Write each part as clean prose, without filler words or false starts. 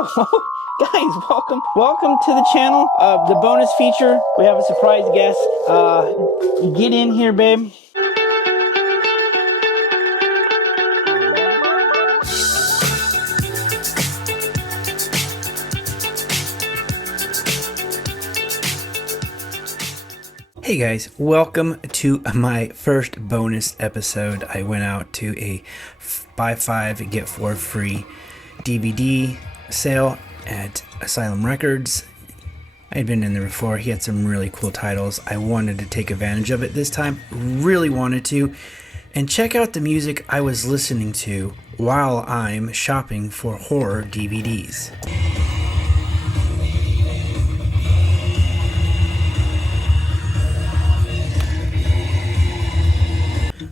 Oh, guys, welcome to the channel. The bonus feature. We have a surprise guest. Get in here, babe. Hey guys, welcome to my first bonus episode. I went out to a buy 5 get 4 free DVD sale at Asylum Records. I had been in there before. He had some really cool titles. I wanted to take advantage of it this time, really wanted to, and check out the music I was listening to while I'm shopping for horror DVDs.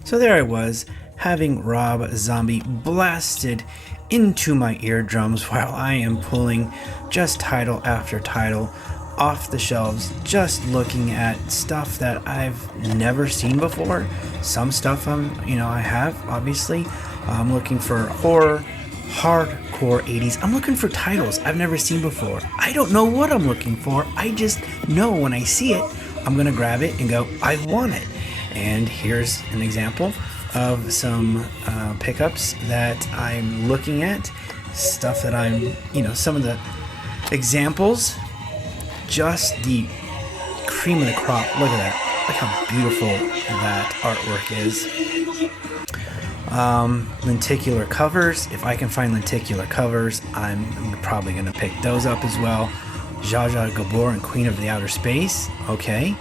So there I was, having Rob Zombie blasted into my eardrums while I am pulling just title after title off the shelves, just looking at stuff that I've never seen before. Some stuff I have, obviously. I'm looking for horror, hardcore 80s. I'm looking for titles I've never seen before. I don't know what I'm looking for. I just know when I see it, I'm gonna grab it and go, I want it. And here's an example of some pickups that I'm looking at. Stuff that I'm, some of the examples. Just the cream of the crop. Look at that. Look how beautiful that artwork is. Lenticular covers. If I can find lenticular covers, I'm probably going to pick those up as well. Zsa Zsa Gabor and Queen of the Outer Space. Okay.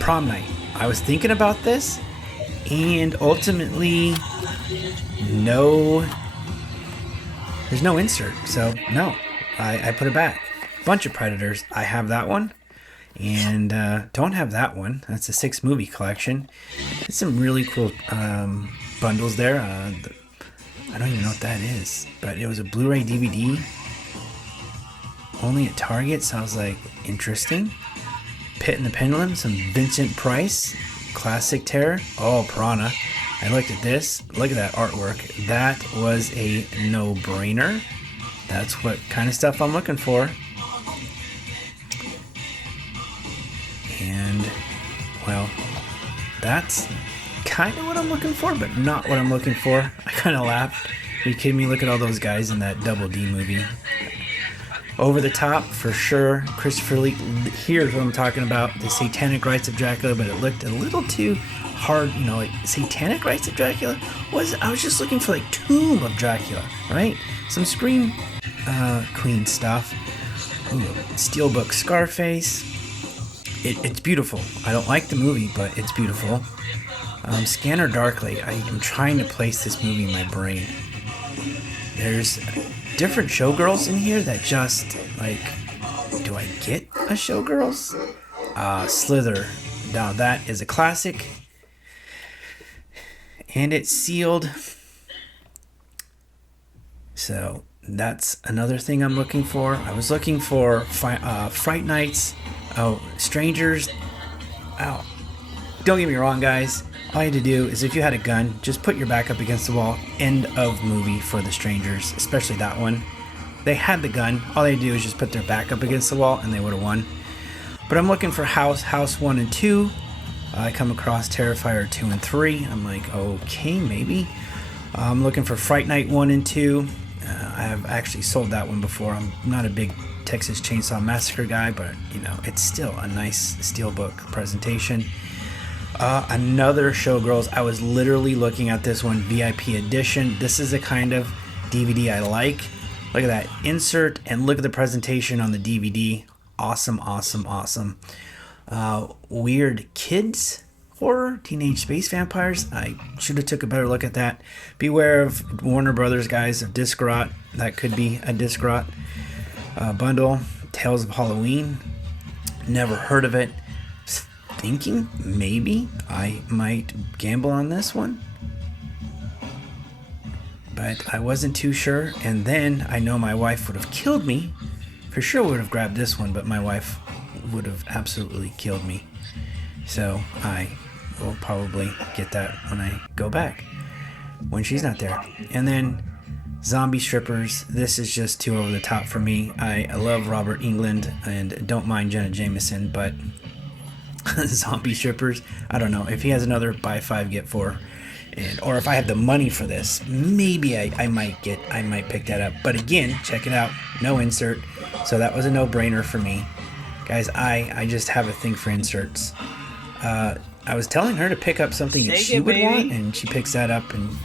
Prom night. I was thinking about this, and ultimately, there's no insert, so no, I put it back. Bunch of Predators. I have that one, and don't have that one. That's a 6 movie collection. It's some really cool bundles there. I don't even know what that is, but it was a Blu-ray DVD, only at Target, so I was like, interesting. Pit and the Pendulum, some Vincent Price, classic terror. Oh, Piranha. I looked at this. Look at that artwork. That was a no-brainer. That's what kind of stuff I'm looking for. And, well, that's kind of what I'm looking for, but not what I'm looking for. I kind of laughed. Are you kidding me? Look at all those guys in that Double D movie. Over the top, for sure. Christopher Lee, here's what I'm talking about. The Satanic Rites of Dracula, but it looked a little too hard, like Satanic Rites of Dracula? I was just looking for like Tomb of Dracula, right? Some Scream Queen stuff. Ooh, Steelbook Scarface. It's beautiful. I don't like the movie, but it's beautiful. Scanner Darkly. I am trying to place this movie in my brain. There's different showgirls in here that just, do I get a showgirls? Slither. Now that is a classic. And it's sealed. So that's another thing I'm looking for. I was looking for Fright Nights. Oh, Strangers. Oh, don't get me wrong, guys. All you had to do is, if you had a gun, just put your back up against the wall. End of movie for the Strangers, especially that one. They had the gun. All they do is just put their back up against the wall, and they would have won. But I'm looking for House 1 and 2. I come across Terrifier 2 and 3. I'm like, okay, maybe. I'm looking for Fright Night 1 and 2. I have actually sold that one before. I'm not a big Texas Chainsaw Massacre guy, but, it's still a nice steelbook presentation. Another Showgirls. I was literally looking at this one, VIP edition. This is a kind of DVD I like. Look at that insert, and look at the presentation on the DVD. Awesome, awesome, awesome. Weird Kids horror, Teenage Space Vampires. I should have took a better look at that. Beware of Warner Brothers, guys, of Disc-Rot. That could be a Disc-Rot bundle. Tales of Halloween. Never heard of it. Thinking maybe I might gamble on this one, but I wasn't too sure. And then I know my wife would have killed me. For sure would have grabbed this one, but my wife would have absolutely killed me. So I will probably get that when I go back, when she's not there. And then Zombie strippers. This is just too over the top for me. I love Robert Englund and don't mind Jenna Jameson, but zombie strippers, I don't know. If he has another buy 5 get 4, or if I have the money for this, maybe I might pick that up. But again, check it out, no insert, so that was a no-brainer for me, guys. I just have a thing for inserts. I was telling her to pick up something that she would want, and she picks that up. And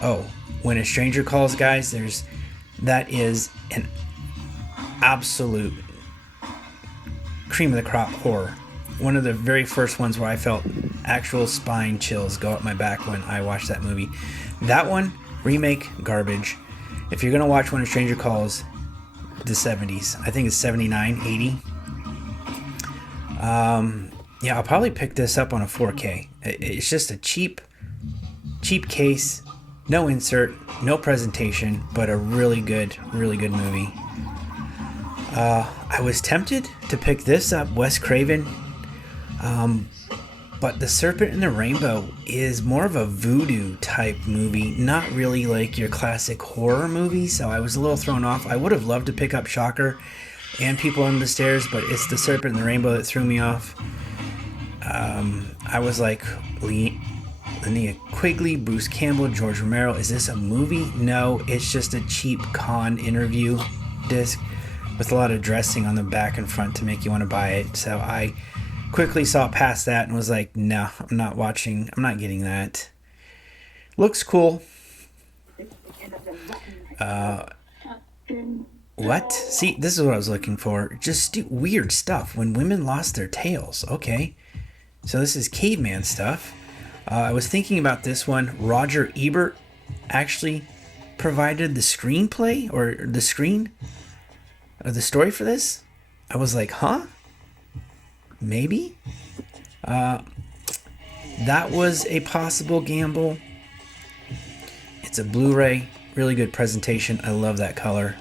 oh, When a Stranger Calls, guys, that is an absolute cream of the crop horror. One of the very first ones where I felt actual spine chills go up my back when I watched that movie. That one, remake, garbage. If you're going to watch When a Stranger Calls, the 70s, I think it's 79, 80. Yeah, I'll probably pick this up on a 4K. It's just a cheap case, no insert, no presentation, but a really good movie. I was tempted to pick this up, Wes Craven. But The Serpent and the Rainbow is more of a voodoo type movie, not really like your classic horror movie, so I was a little thrown off. I would have loved to pick up Shocker and People Under the Stairs, but it's The Serpent and the Rainbow that threw me off. I was like, Linnea Quigley, Bruce Campbell, George Romero, is this a movie? No, it's just a cheap con interview disc with a lot of dressing on the back and front to make you want to buy it, so I quickly saw past that and was like, no, I'm not getting that. Looks cool. What? See, this is what I was looking for. Just weird stuff. When Women Lost Their Tails. Okay. So this is caveman stuff. I was thinking about this one. Roger Ebert actually provided the screenplay or the story for this. I was like, huh? Maybe? That was a possible gamble. It's a Blu-ray, really good presentation. I love that color.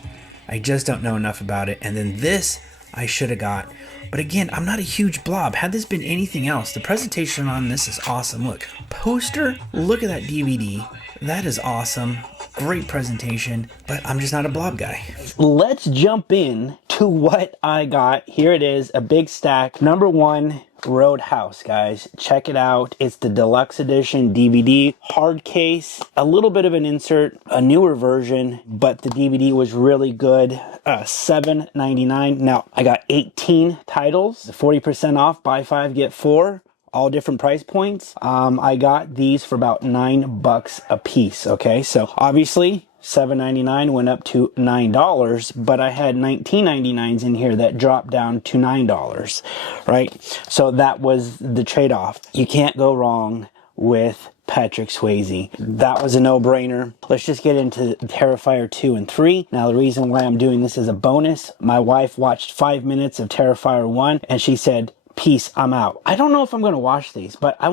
I just don't know enough about it. And then this I should have got. But again, I'm not a huge blob. Had this been anything else, the presentation on this is awesome. Look, poster, look at that DVD. That is awesome. Great presentation, but I'm just not a blob guy. Let's jump in to what I got. Here it is, a big stack. Number 1, Roadhouse, guys. Check it out. It's the deluxe edition DVD, hard case, a little bit of an insert, a newer version, but the DVD was really good. $7.99. Now, I got 18 titles, 40% off, buy 5, get 4. All different price points. I got these for about $9 a piece. Okay, so obviously $7.99 went up to $9, but I had $19.99s in here that dropped down to $9, right? So that was the trade-off. You can't go wrong with Patrick Swayze. That was a no-brainer. Let's just get into Terrifier 2 and 3. Now, the reason why I'm doing this as a bonus, my wife watched 5 minutes of Terrifier 1, and she said, peace, I'm out. I don't know if I'm going to watch these, but I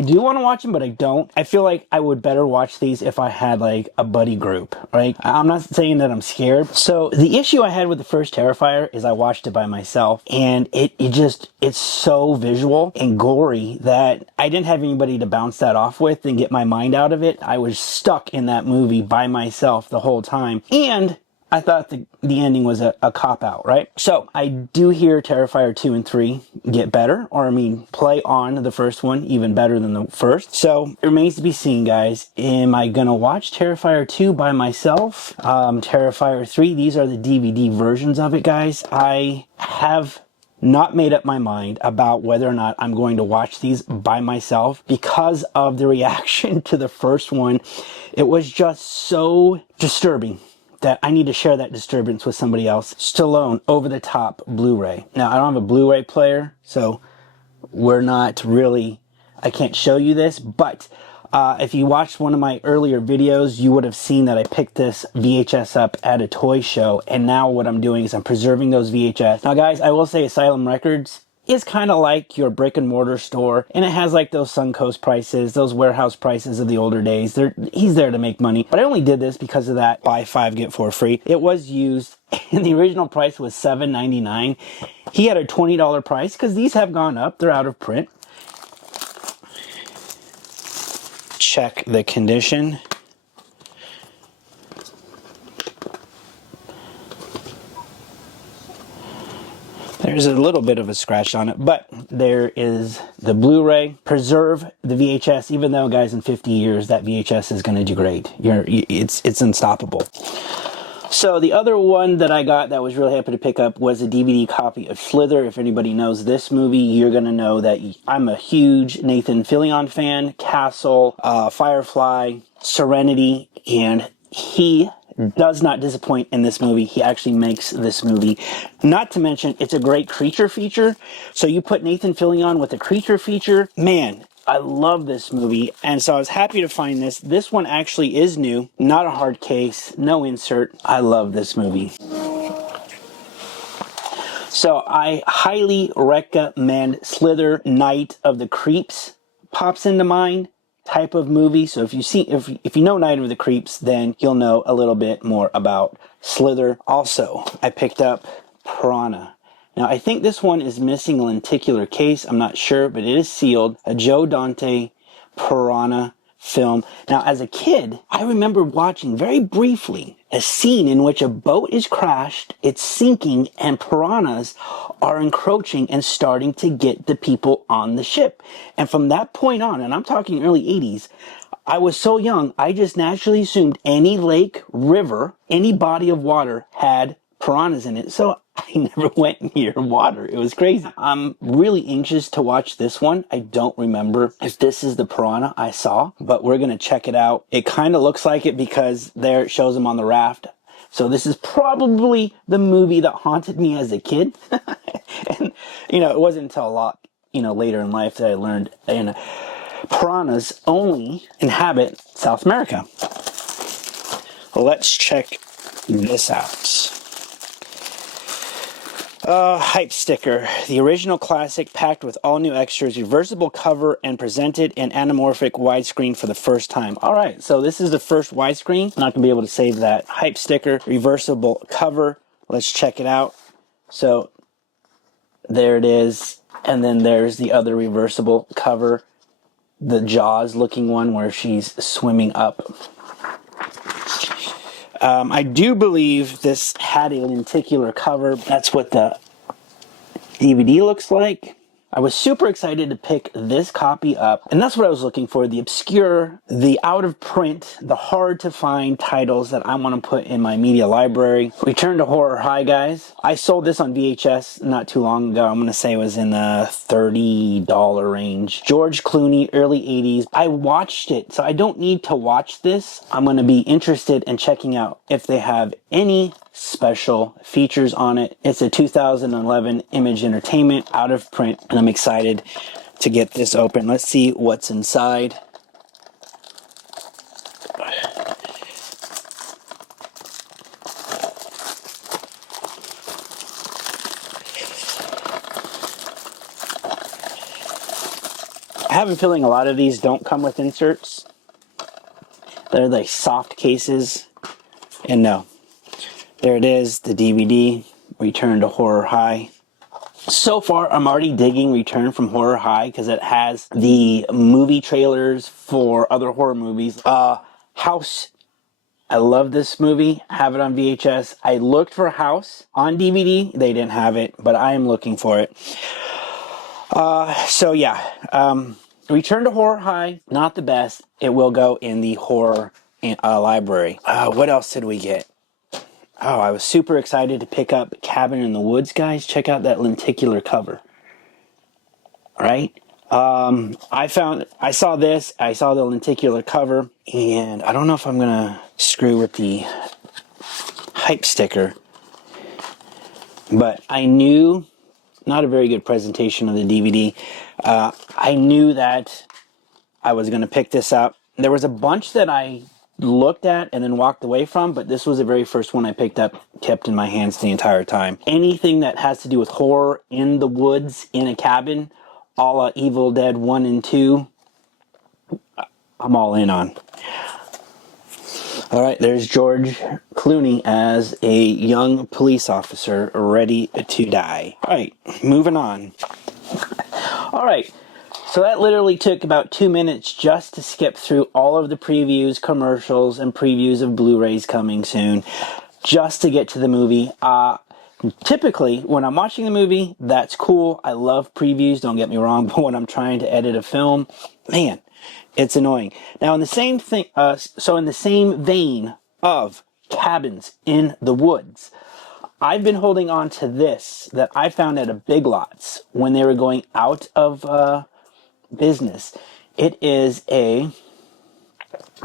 do want to watch them, but I don't. I feel like I would better watch these if I had like a buddy group, right? I'm not saying that I'm scared. So the issue I had with the first Terrifier is I watched it by myself, and it's so visual and gory that I didn't have anybody to bounce that off with and get my mind out of it. I was stuck in that movie by myself the whole time. And I thought the ending was a cop-out, right? So I do hear Terrifier 2 and 3 get better, play on the first one even better than the first. So it remains to be seen, guys. Am I going to watch Terrifier 2 by myself? Terrifier 3, these are the DVD versions of it, guys. I have not made up my mind about whether or not I'm going to watch these by myself because of the reaction to the first one. It was just so disturbing that I need to share that disturbance with somebody else. Stallone, over-the-top Blu-ray. Now, I don't have a Blu-ray player, so I can't show you this, but if you watched one of my earlier videos, you would have seen that I picked this VHS up at a toy show, and now what I'm doing is I'm preserving those VHS. Now, guys, I will say Asylum Records is kind of like your brick and mortar store, and it has like those Suncoast prices, those warehouse prices of the older days. He's there to make money, but I only did this because of that buy 5 get 4 free. It was used, and the original price was $7.99. He had a $20 price because these have gone up. They're out of print. Check the condition. There's a little bit of a scratch on it, but there is the Blu-ray. Preserve the VHS, even though, guys, in 50 years, that VHS is going to degrade. It's unstoppable. So the other one that I got that I was really happy to pick up was a DVD copy of Slither. If anybody knows this movie, you're going to know that I'm a huge Nathan Fillion fan. Castle, Firefly, Serenity, and he does not disappoint in this movie. He actually makes this movie. Not to mention, it's a great creature feature. So you put Nathan Fillion with a creature feature, man, I love this movie. And so I was happy to find this. This one actually is new, not a hard case, no insert. I love this movie. So I highly recommend Slither. Night of the Creeps pops into mind type of movie. So if you know Night of the Creeps, then you'll know a little bit more about Slither. Also, I picked up Piranha. Now, I think this one is missing a lenticular case. I'm not sure, but it is sealed. A Joe Dante Piranha film. Now, as a kid, I remember watching very briefly a scene in which a boat is crashed, it's sinking, and piranhas are encroaching and starting to get the people on the ship. And from that point on, and I'm talking early 80s, I was so young, I just naturally assumed any lake, river, any body of water had piranhas in it. So I never went near water. It was crazy. I'm really anxious to watch this one. I don't remember if this is the piranha I saw, but we're going to check it out. It kind of looks like it because there it shows him on the raft. So this is probably the movie that haunted me as a kid. And, it wasn't until a lot, later in life that I learned, piranhas only inhabit South America. Let's check this out. Hype sticker. The original classic packed with all new extras, reversible cover, and presented in anamorphic widescreen for the first time. Alright, so this is the first widescreen. I'm not going to be able to save that. Hype sticker, reversible cover. Let's check it out. So, there it is. And then there's the other reversible cover. The Jaws looking one where she's swimming up. I do believe this had a lenticular cover. That's what the DVD looks like. I was super excited to pick this copy up, and that's what I was looking for, the obscure, the out of print, the hard to find titles that I want to put in my media library. Return to Horror High, guys. I sold this on VHS not too long ago. I'm going to say it was in the $30 range. George Clooney, early 80s. I watched it, so I don't need to watch this. I'm going to be interested in checking out if they have any special features on it. It's a 2011 Image Entertainment, out of print, and I'm excited to get this open. Let's see what's inside. I have a feeling a lot of these don't come with inserts. They're like soft cases, and no. There it is, the DVD, Return to Horror High. So far, I'm already digging Return from Horror High because it has the movie trailers for other horror movies. House. I love this movie. Have it on VHS. I looked for House on DVD. They didn't have it, but I am looking for it. So yeah, Return to Horror High, not the best. It will go in the horror library. What else did we get? Oh, I was super excited to pick up Cabin in the Woods, guys. Check out that lenticular cover. Right? I saw this, I saw the lenticular cover, and I don't know if I'm going to screw with the hype sticker, but I knew, not a very good presentation of the DVD, I knew that I was going to pick this up. There was a bunch that I looked at and then walked away from, but this was the very first one I picked up, kept in my hands the entire time. Anything that has to do with horror in the woods, in a cabin, a la Evil Dead 1 and 2, I'm all in on. Alright, there's George Clooney as a young police officer ready to die. Alright, moving on. Alright. So that literally took about 2 minutes just to skip through all of the previews, commercials, and previews of Blu-rays coming soon, just to get to the movie. Typically, when I'm watching the movie, that's cool. I love previews, don't get me wrong, but when I'm trying to edit a film, man, it's annoying. Now, in the same thing, in the same vein of cabins in the woods, I've been holding on to this that I found at a Big Lots when they were going out of business. It is I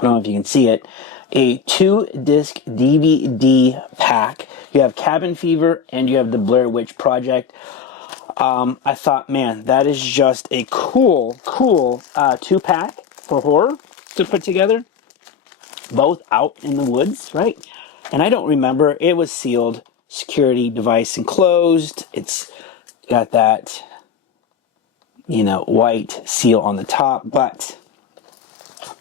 don't know if you can see it, a 2-disc DVD pack. You have Cabin Fever and you have the Blair Witch Project. I thought, man, that is just a cool 2-pack for horror to put together. Both out in the woods, right? And I don't remember, it was sealed, security device enclosed. It's got that, white seal on the top, but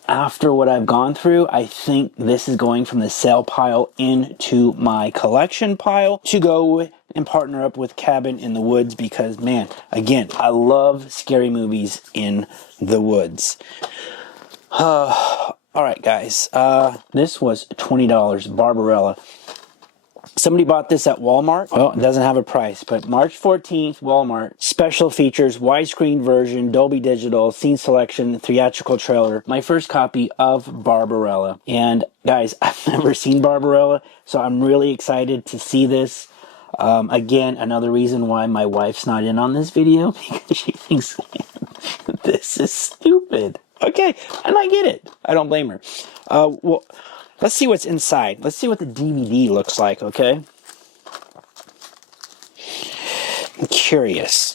after what I've gone through, I think this is going from the sale pile into my collection pile to go and partner up with Cabin in the Woods because, man, again, I love scary movies in the woods. All right, guys. This was $20, Barbarella. Somebody bought this at Walmart. Well, it doesn't have a price, but March 14th, Walmart. Special features, widescreen version, Dolby Digital, scene selection, theatrical trailer. My first copy of Barbarella. And guys, I've never seen Barbarella, so I'm really excited to see this. Again, another reason why my wife's not in on this video, because she thinks this is stupid. Okay, and I get it. I don't blame her. Well, let's see what's inside. Let's see what the DVD looks like, okay? I'm curious.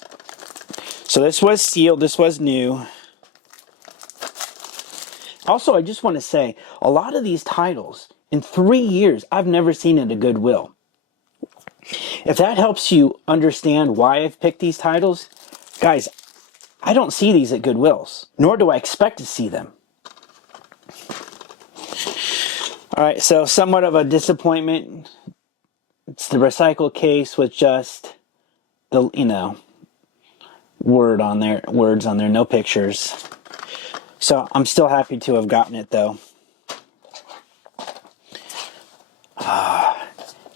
So this was sealed. This was new. Also, I just want to say, a lot of these titles, in 3 years, I've never seen at a Goodwill. If that helps you understand why I've picked these titles, guys, I don't see these at Goodwills, nor do I expect to see them. All right, so somewhat of a disappointment. It's the recycle case with just the, words on there, no pictures. So I'm still happy to have gotten it though.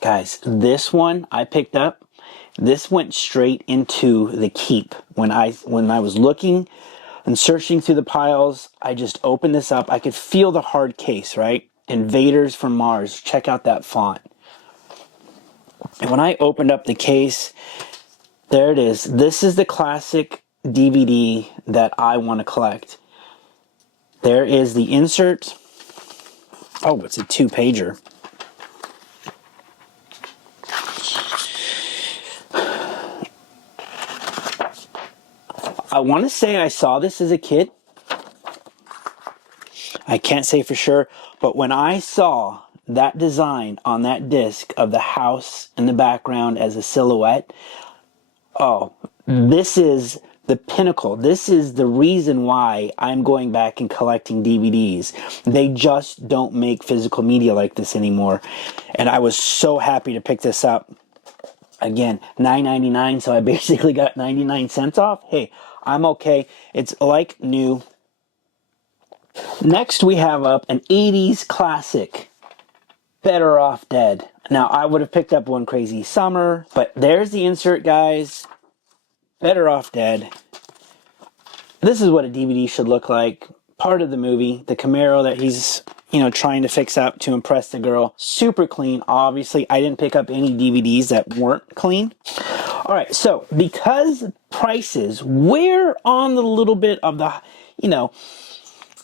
Guys, this one I picked up. This went straight into the keep. When I was looking and searching through the piles, I just opened this up. I could feel the hard case, right? Invaders from Mars. Check out that font. And when I opened up the case, there it is. This is the classic DVD that I want to collect. There is the insert. Oh, it's a 2-pager. I want to say I saw this as a kid. I can't say for sure, but when I saw that design on that disc of the house in the background as a silhouette, oh, this is the pinnacle. This is the reason why I'm going back and collecting DVDs. They just don't make physical media like this anymore. And I was so happy to pick this up. Again, $9.99, so I basically got 99 cents off. Hey, I'm okay. It's like new. Next, we have up an 80s classic, Better Off Dead. Now, I would have picked up One Crazy Summer, but there's the insert, guys. Better Off Dead. This is what a DVD should look like. Part of the movie, the Camaro that he's, trying to fix up to impress the girl. Super clean. Obviously, I didn't pick up any DVDs that weren't clean. All right, so because prices, we're on the little bit of the,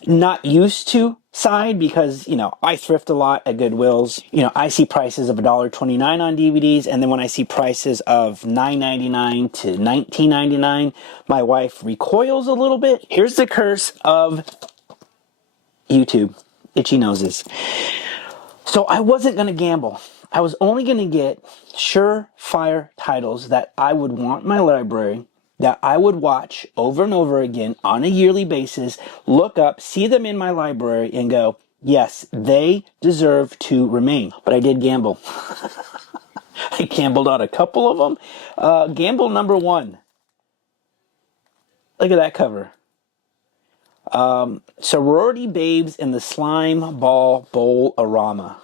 not used to side because, I thrift a lot at Goodwills. I see prices of $1.29 on DVDs, and then when I see prices of $9.99 to $19.99, my wife recoils a little bit. Here's the curse of YouTube. Itchy noses. So I wasn't going to gamble. I was only going to get surefire titles that I would want in my library, that I would watch over and over again on a yearly basis, look up, see them in my library, and go, yes, they deserve to remain. But I did gamble. I gambled on a couple of them. Gamble number 1. Look at that cover. Sorority Babes in the Slime Ball Bowl-orama.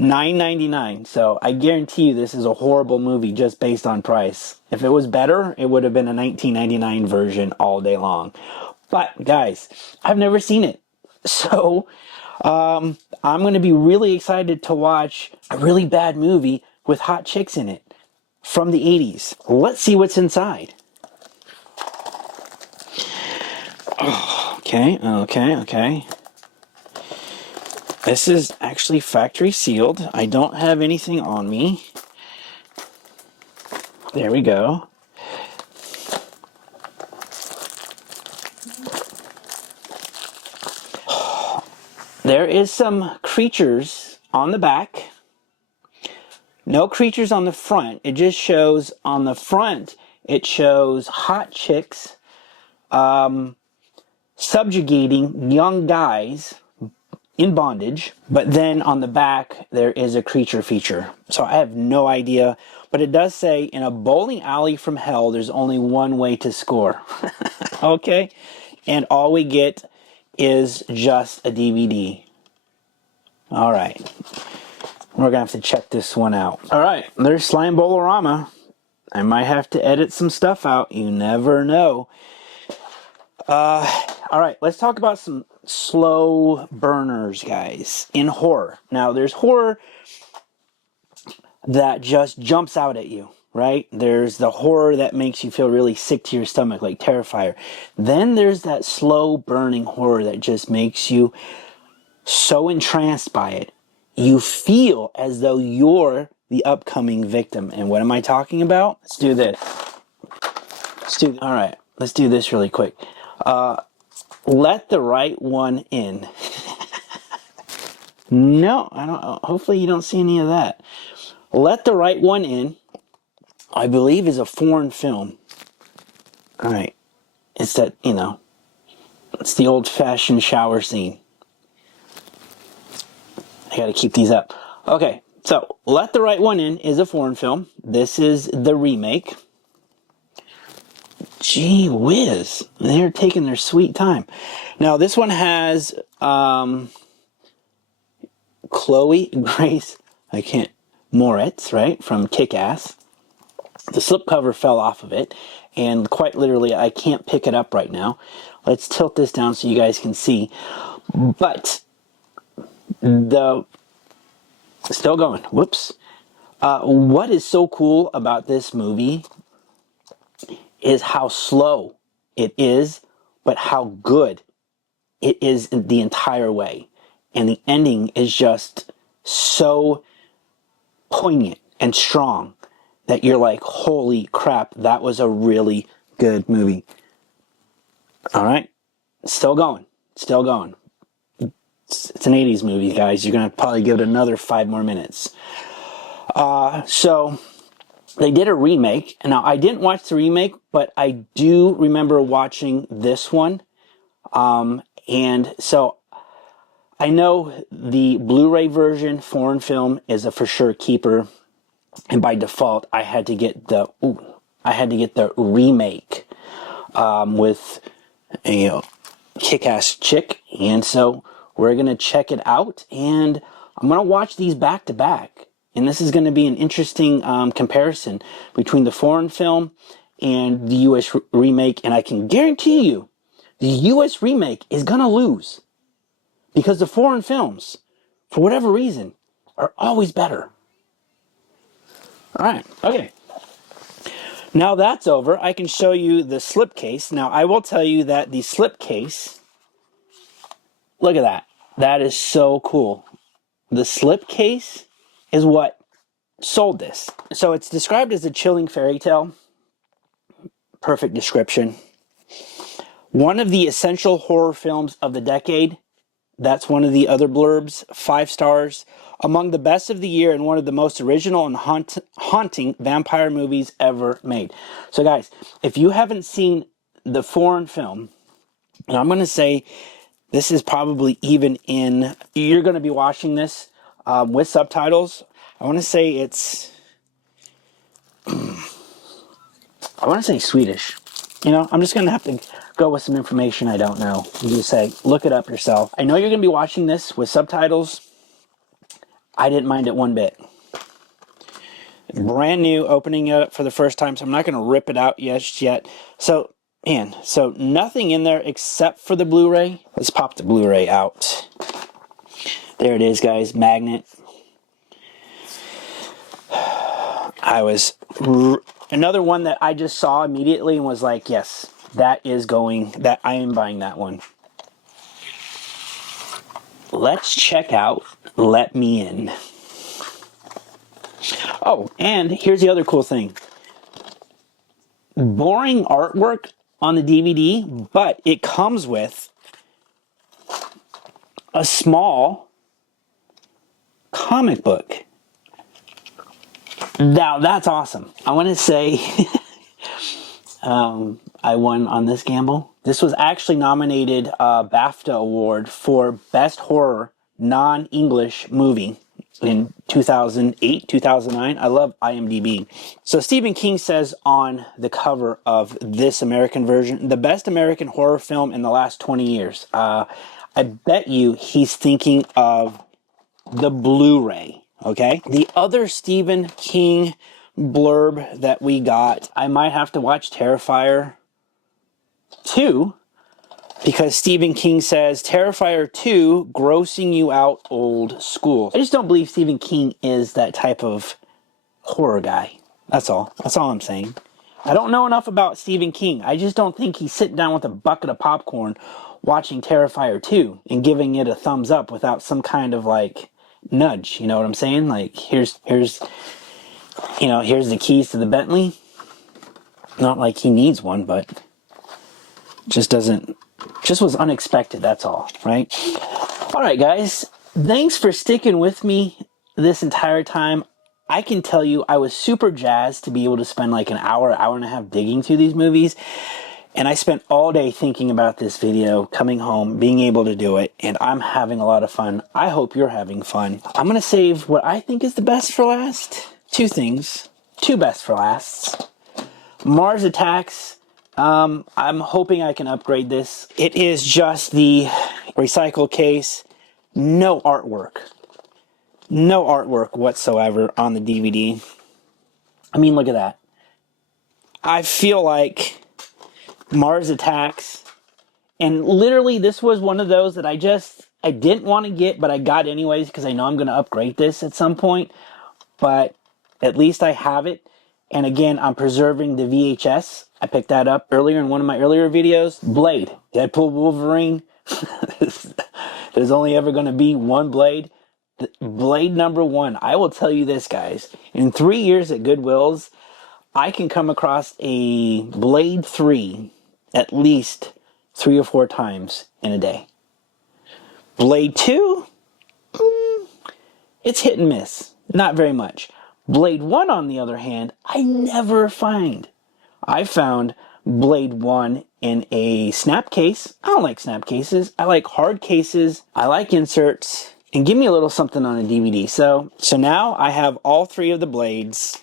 $9.99. So I guarantee you this is a horrible movie just based on price. If it was better, it would have been a $19.99 version all day long. But guys, I've never seen it. So I'm going to be really excited to watch a really bad movie with hot chicks in it from the 80s. Let's see what's inside. Oh, okay. This is actually factory sealed. I don't have anything on me. There we go. There is some creatures on the back. No creatures on the front. It just shows on the front, it shows hot chicks subjugating young guys in bondage. But then on the back, there is a creature feature. So I have no idea. But it does say, in a bowling alley from hell, there's only one way to score. Okay? And all we get is just a DVD. All right. We're going to have to check this one out. All right. There's Slime Bowl-orama. I might have to edit some stuff out. You never know. All right. Let's talk about some slow burners, guys, in horror. Now, there's horror that just jumps out at you, right? There's the horror that makes you feel really sick to your stomach, like Terrifier. Then there's that slow burning horror that just makes you so entranced by it. You feel as though you're the upcoming victim. And what am I talking about? Let's do this. All right, let's do this really quick. Let the right one in. No, I don't. Hopefully you don't see any of that. Let the Right One In, I believe, is a foreign film. All right. It's that, it's the old-fashioned shower scene. I gotta keep these up. Okay, so Let the Right One In is a foreign film. This is the remake. Gee whiz. They're taking their sweet time. Now, this one has Chloe Grace, Moretz, right, from Kick-Ass. The slipcover fell off of it, and quite literally, I can't pick it up right now. Let's tilt this down so you guys can see. But still going. Whoops. What is so cool about this movie is how slow it is, but how good it is the entire way. And the ending is just so poignant and strong that you're like, holy crap, that was a really good movie. All right. Still going. It's an 80s movie, guys. You're going to probably give it another 5 more minutes. So they did a remake. Now, I didn't watch the remake, but I do remember watching this one. And so I know the Blu-ray version, foreign film, is a for sure keeper. And by default, I had to get the remake with a kick-ass chick. And so we're going to check it out. And I'm going to watch these back to back. And this is going to be an interesting comparison between the foreign film and the U.S. remake. And I can guarantee you, the U.S. remake is going to lose. Because the foreign films, for whatever reason, are always better. All right, okay. Now that's over, I can show you the slipcase. Now, I will tell you that the slipcase, look at that. That is so cool. The slipcase is what sold this. So it's described as a chilling fairy tale. Perfect description. One of the essential horror films of the decade. That's one of the other blurbs. 5 stars. Among the best of the year and one of the most original and haunting vampire movies ever made. So guys, if you haven't seen the foreign film, and I'm going to say this is probably even in, you're going to be watching this with subtitles. I want to say it's, I want to say Swedish. I'm just going to have to go with some information I don't know. You just say, look it up yourself. I know you're going to be watching this with subtitles. I didn't mind it one bit. Brand new, opening it up for the first time, so I'm not going to rip it out yet. So, man, so nothing in there except for the Blu-ray. Let's pop the Blu-ray out. There it is, guys, magnet. Another one that I just saw immediately and was like, yes, I am buying that one. Let's check out Let Me In. Oh, and here's the other cool thing. Boring artwork on the DVD, but it comes with a small comic book. Now, that's awesome. I want to say I won on this gamble. This was actually nominated BAFTA Award for Best Horror Non-English Movie in 2008, 2009. I love IMDb. So Stephen King says on the cover of this American version, the best American horror film in the last 20 years. I bet you he's thinking of the Blu-ray, okay? The other Stephen King blurb that we got, I might have to watch Terrifier 2, because Stephen King says Terrifier 2 grossing you out old school. I just don't believe Stephen King is that type of horror guy. That's all I'm saying. I don't know enough about Stephen King. I just don't think he's sitting down with a bucket of popcorn watching Terrifier 2 and giving it a thumbs up without some kind of like nudge. You know what I'm saying? Like here's the keys to the Bentley. Not like he needs one, but just was unexpected, that's all, right? All right, guys, thanks for sticking with me this entire time. I can tell you I was super jazzed to be able to spend like an hour and a half digging through these movies, and I spent all day thinking about this video, coming home, being able to do it, and I'm having a lot of fun. I hope you're having fun. I'm going to save what I think is the best for last. Two best for lasts. Mars Attacks. I'm hoping I can upgrade this. It is just the recycle case. No artwork. No artwork whatsoever on the DVD. I mean, look at that. I feel like Mars Attacks. And literally, this was one of those that I didn't want to get, but I got anyways because I know I'm going to upgrade this at some point. But at least I have it. And again, I'm preserving the VHS. I picked that up earlier in one of my earlier videos. Blade. Deadpool Wolverine. There's only ever going to be one Blade. Blade number 1. I will tell you this, guys. In 3 years at Goodwill's, I can come across a Blade 3 at least 3 or 4 times in a day. Blade 2? It's hit and miss. Not very much. Blade 1, on the other hand, I never find. I found Blade 1 in a snap case. I don't like snap cases. I like hard cases. I like inserts. And give me a little something on a DVD. So now I have all 3 of the Blades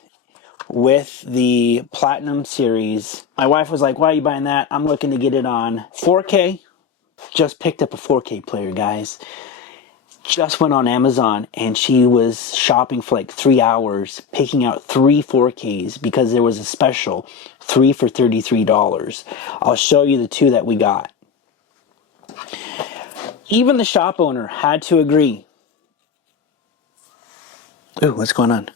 with the Platinum series. My wife was like, why are you buying that? I'm looking to get it on 4K. Just picked up a 4K player, guys. Just went on Amazon and she was shopping for like 3 hours, picking out 3 4Ks because there was a special 3 for $33. I'll show you the 2 that we got. Even the shop owner had to agree. Ooh, what's going on?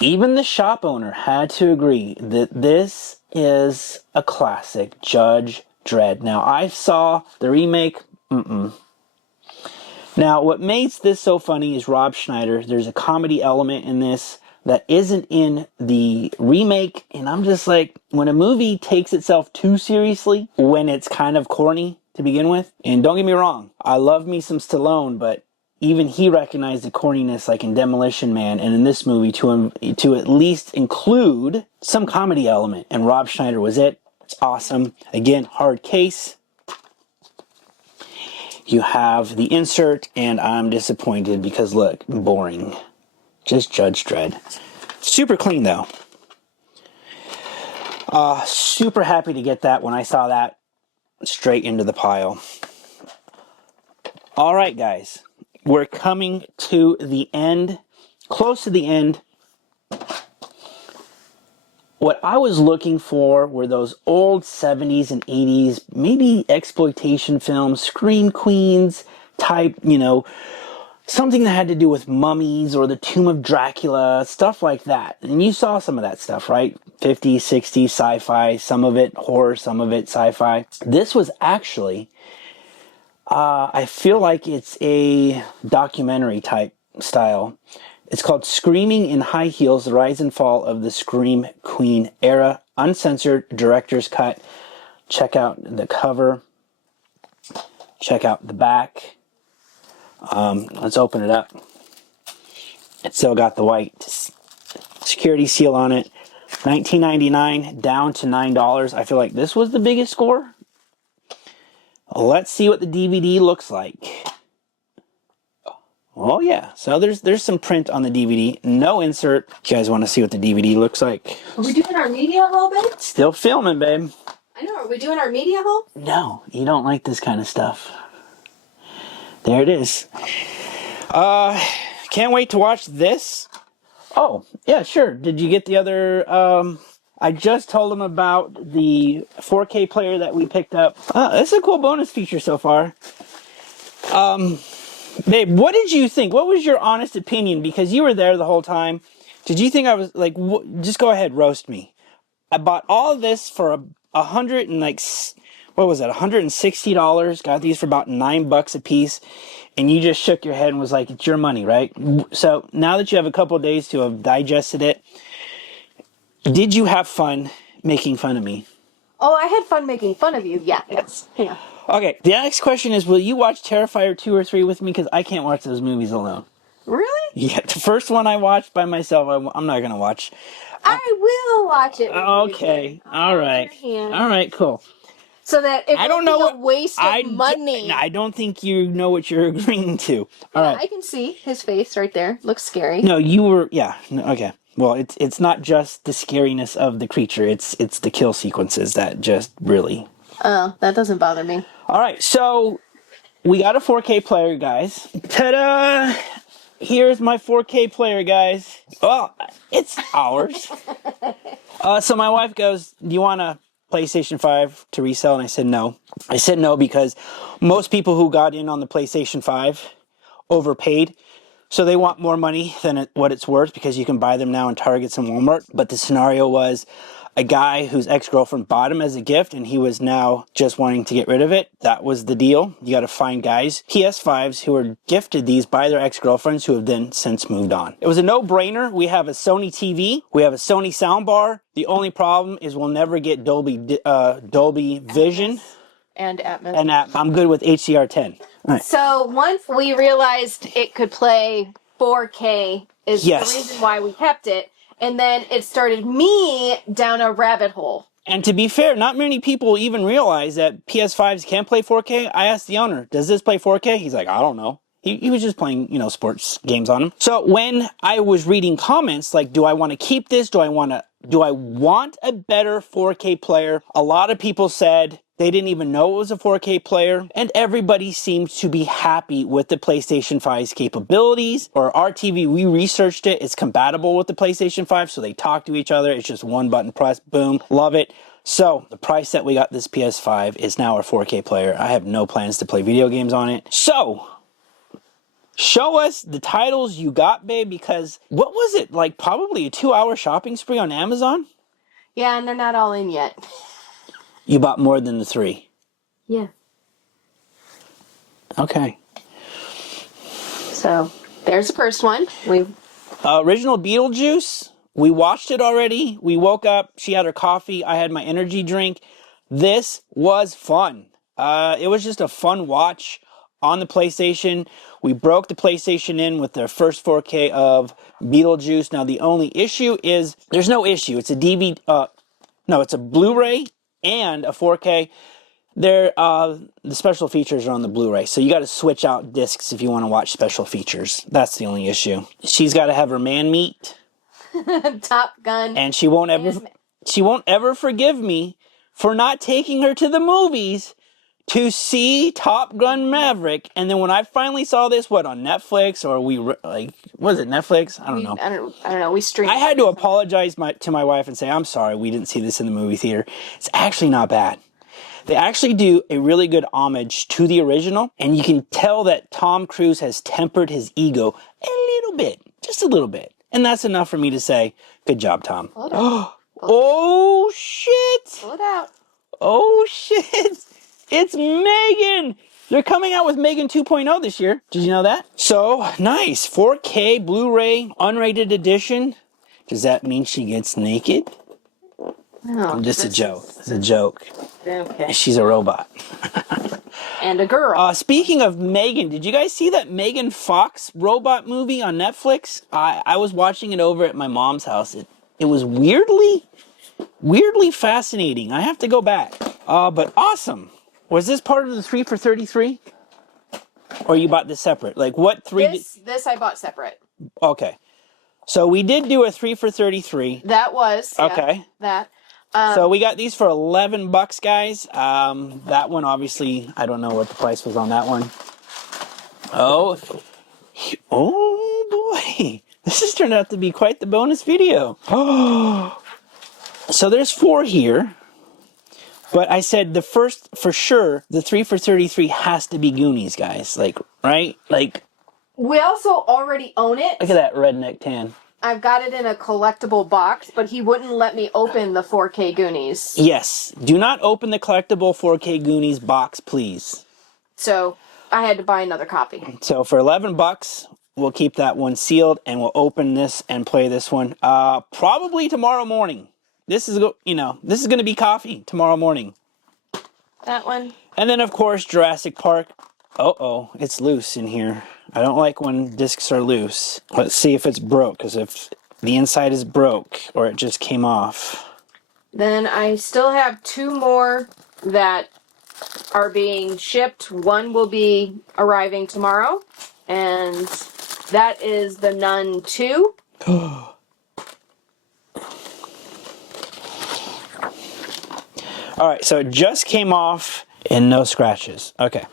Even the shop owner had to agree that this is a classic Judge Dredd. Now, I saw the remake. Now, what makes this so funny is Rob Schneider. There's a comedy element in this that isn't in the remake. And I'm just like, when a movie takes itself too seriously, when it's kind of corny to begin with, and don't get me wrong, I love me some Stallone, but even he recognized the corniness like in Demolition Man and in this movie to at least include some comedy element. And Rob Schneider was it. It's awesome. Again, hard case. You have the insert, and I'm disappointed because look, boring. Just Judge Dredd. Super clean though. Super happy to get that when I saw that straight into the pile. All right, guys. We're coming to the end, close to the end. What I was looking for were those old 70s and 80s, maybe exploitation films, Scream Queens type, something that had to do with mummies or the Tomb of Dracula, stuff like that. And you saw some of that stuff, right? 50s, 60s, sci-fi, some of it horror, some of it sci-fi. This was actually, I feel like it's a documentary type style. It's called Screaming in High Heels, The Rise and Fall of the Scream Queen Era, uncensored director's cut. Check out the cover. Check out the back. Let's open it up. It's still got the white security seal on it. $19.99 down to $9. I feel like this was the biggest score. Let's see what the DVD looks like. Oh yeah, so there's some print on the DVD. No insert. You guys want to see what the DVD looks like? Are we doing our media haul, babe? Still filming, babe. I know. Are we doing our media haul? No, you don't like this kind of stuff. There it is. Can't wait to watch this. Oh, yeah, sure. Did you get the other... I just told them about the 4K player that we picked up. This is a cool bonus feature so far. Babe, what did you think? What was your honest opinion? Because you were there the whole time. Did you think I was like, just go ahead, roast me. I bought all of this for $160. Got these for about $9 a piece. And you just shook your head and was like, it's your money, right? So now that you have a couple of days to have digested it, did you have fun making fun of me? Oh, I had fun making fun of you. Yeah. Yes. Yeah. Okay, the next question is, will you watch Terrifier 2 or 3 with me? Because I can't watch those movies alone. Really? Yeah, the first one I watched by myself, I'm not going to watch. I will watch it. Okay, all right. All right, cool. So that it I don't won't know be a waste of money. I don't think you know what you're agreeing to. All right. I can see his face right there. Looks scary. No, you were, yeah, okay. Well, it's not just the scariness of the creature, it's the kill sequences that just really... Oh, that doesn't bother me. All right, so we got a 4K player, guys. Ta-da! Here's my 4K player, guys. Well, it's ours. So my wife goes, do you want a PlayStation 5 to resell? And I said no. I said no because most people who got in on the PlayStation 5 overpaid. So they want more money than what it's worth because you can buy them now in Targets and Walmart. But the scenario was a guy whose ex-girlfriend bought him as a gift and he was now just wanting to get rid of it. That was the deal. You got to find guys, PS5s, who were gifted these by their ex-girlfriends who have then since moved on. It was a no-brainer. We have a Sony TV. We have a Sony soundbar. The only problem is we'll never get Dolby Vision. And Atmos. I'm good with HDR10. Right. So once we realized it could play 4K is Yes. the reason why we kept it. And then it started me down a rabbit hole. And to be fair, not many people even realize that PS5s can play 4K. I asked the owner, does this play 4K? He's like, I don't know. He was just playing, sports games on them. So when I was reading comments like, do I want to keep this? Do I want a better 4K player? A lot of people said they didn't even know it was a 4K player, and everybody seemed to be happy with the PlayStation 5's capabilities. Or our TV, we researched it, it's compatible with the PlayStation 5, so they talk to each other. It's just one button press, boom, love it. So the price that we got this PS5 is now our 4K player. I have no plans to play video games on it. So show us the titles you got, babe, because what was it, like probably a 2-hour shopping spree on Amazon? Yeah, and they're not all in yet. You bought more than the 3? Yeah. Okay. So there's the first one. Original Beetlejuice. We watched it already. We woke up. She had her coffee. I had my energy drink. This was fun. It was just a fun watch on the PlayStation. We broke the PlayStation in with their first 4K of Beetlejuice. Now the only issue is there's no issue. It's a DVD. No, it's a Blu-ray and a 4K. The special features are on the Blu-ray, so you got to switch out discs if you want to watch special features. That's the only issue. She's got to have her man meat. Top Gun. And she won't ever forgive me for not taking her to the movies to see Top Gun Maverick, and then when I finally saw this, what, on Netflix, or was it Netflix? I don't know. I don't know. We streamed. I had to apologize to my wife and say, I'm sorry, we didn't see this in the movie theater. It's actually not bad. They actually do a really good homage to the original, and you can tell that Tom Cruise has tempered his ego a little bit, just a little bit. And that's enough for me to say, good job, Tom. Oh, shit. Pull it out. Oh, shit. It's Megan. They're coming out with Megan 2.0 this year. Did you know that? So, nice. 4K Blu-ray unrated edition. Does that mean she gets naked? No. Just a joke. It's a joke. Okay. She's a robot. And a girl. Speaking of Megan, did you guys see that Megan Fox robot movie on Netflix? I was watching it over at my mom's house. It was weirdly fascinating. I have to go back. But awesome. Was this part of the 3 for 33? Or you bought this separate? Like what three? This I bought separate. Okay. So we did do a 3 for 33. That was. Yeah, okay. That. So we got these for $11, guys. That one, obviously, I don't know what the price was on that one. Oh boy. This has turned out to be quite the bonus video. Oh. So there's 4 here. But I said the first, for sure, the 3 for 33 has to be Goonies, guys. Like, right? Like. We also already own it. Look at that redneck tan. I've got it in a collectible box, but he wouldn't let me open the 4K Goonies. Yes. Do not open the collectible 4K Goonies box, please. So I had to buy another copy. So for $11, we'll keep that one sealed, and we'll open this and play this one probably tomorrow morning. This is going to be coffee tomorrow morning. That one. And then, of course, Jurassic Park. Uh-oh, it's loose in here. I don't like when discs are loose. Let's see if it's broke, because if the inside is broke or it just came off. Then I still have 2 more that are being shipped. One will be arriving tomorrow, and that is the Nun 2. All right, so it just came off and no scratches. Okay.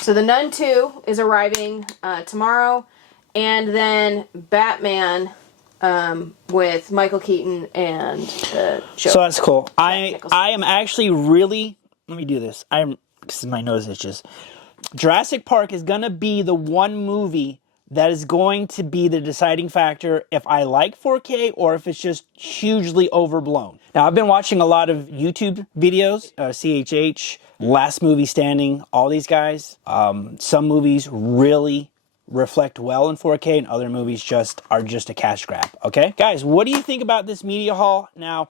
So the Nun 2 is arriving tomorrow, and then Batman with Michael Keaton and the Joker. So that's cool. I am actually really, let me do this. Because my nose itches. Jurassic Park is going to be the one movie that is going to be the deciding factor if I like 4K or if it's just hugely overblown. Now, I've been watching a lot of YouTube videos, CHH, Last Movie Standing, all these guys. Some movies really reflect well in 4K and other movies are just a cash grab, okay? Guys, what do you think about this media haul? Now,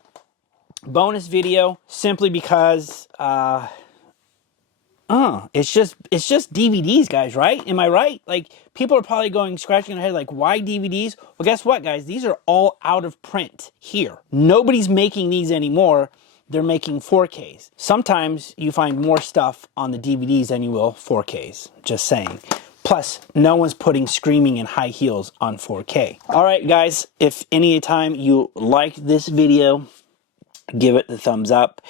bonus video, simply because it's just DVDs, guys, right? Am I right? Like, people are probably scratching their head like, why DVDs? Well, guess what, guys? These are all out of print here. Nobody's making these anymore. They're making 4Ks. Sometimes you find more stuff on the DVDs than you will 4Ks. Just saying. Plus, no one's putting Screaming in high heels on 4K. All right, guys, if any time you liked this video, give it the thumbs up.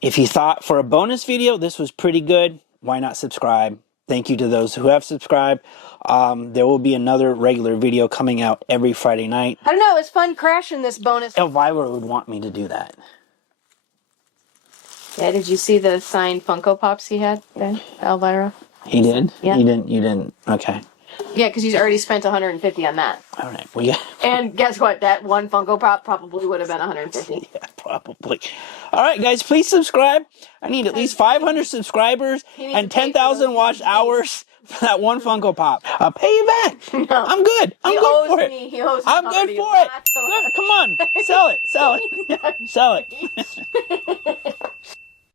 If you thought for a bonus video this was pretty good, why not subscribe? Thank you to those who have subscribed. There will be another regular video coming out every Friday night. I don't know, it's fun crashing this bonus. Elvira would want me to do that. Yeah, did you see the signed Funko Pops he had then, Elvira? He did? Yeah. You didn't? Okay. Yeah, because he's already spent $150 on that. All right, well, yeah. And guess what? That one Funko Pop probably would have been $150. Yeah, probably. All right, guys, please subscribe. I need at least 500 subscribers and 10,000 watch hours for that one Funko Pop. I'll pay you back. No. I'm good. I'm good for it. He owes me. I'm good for it. Good. Come on. Sell it. Sell it. Sell it.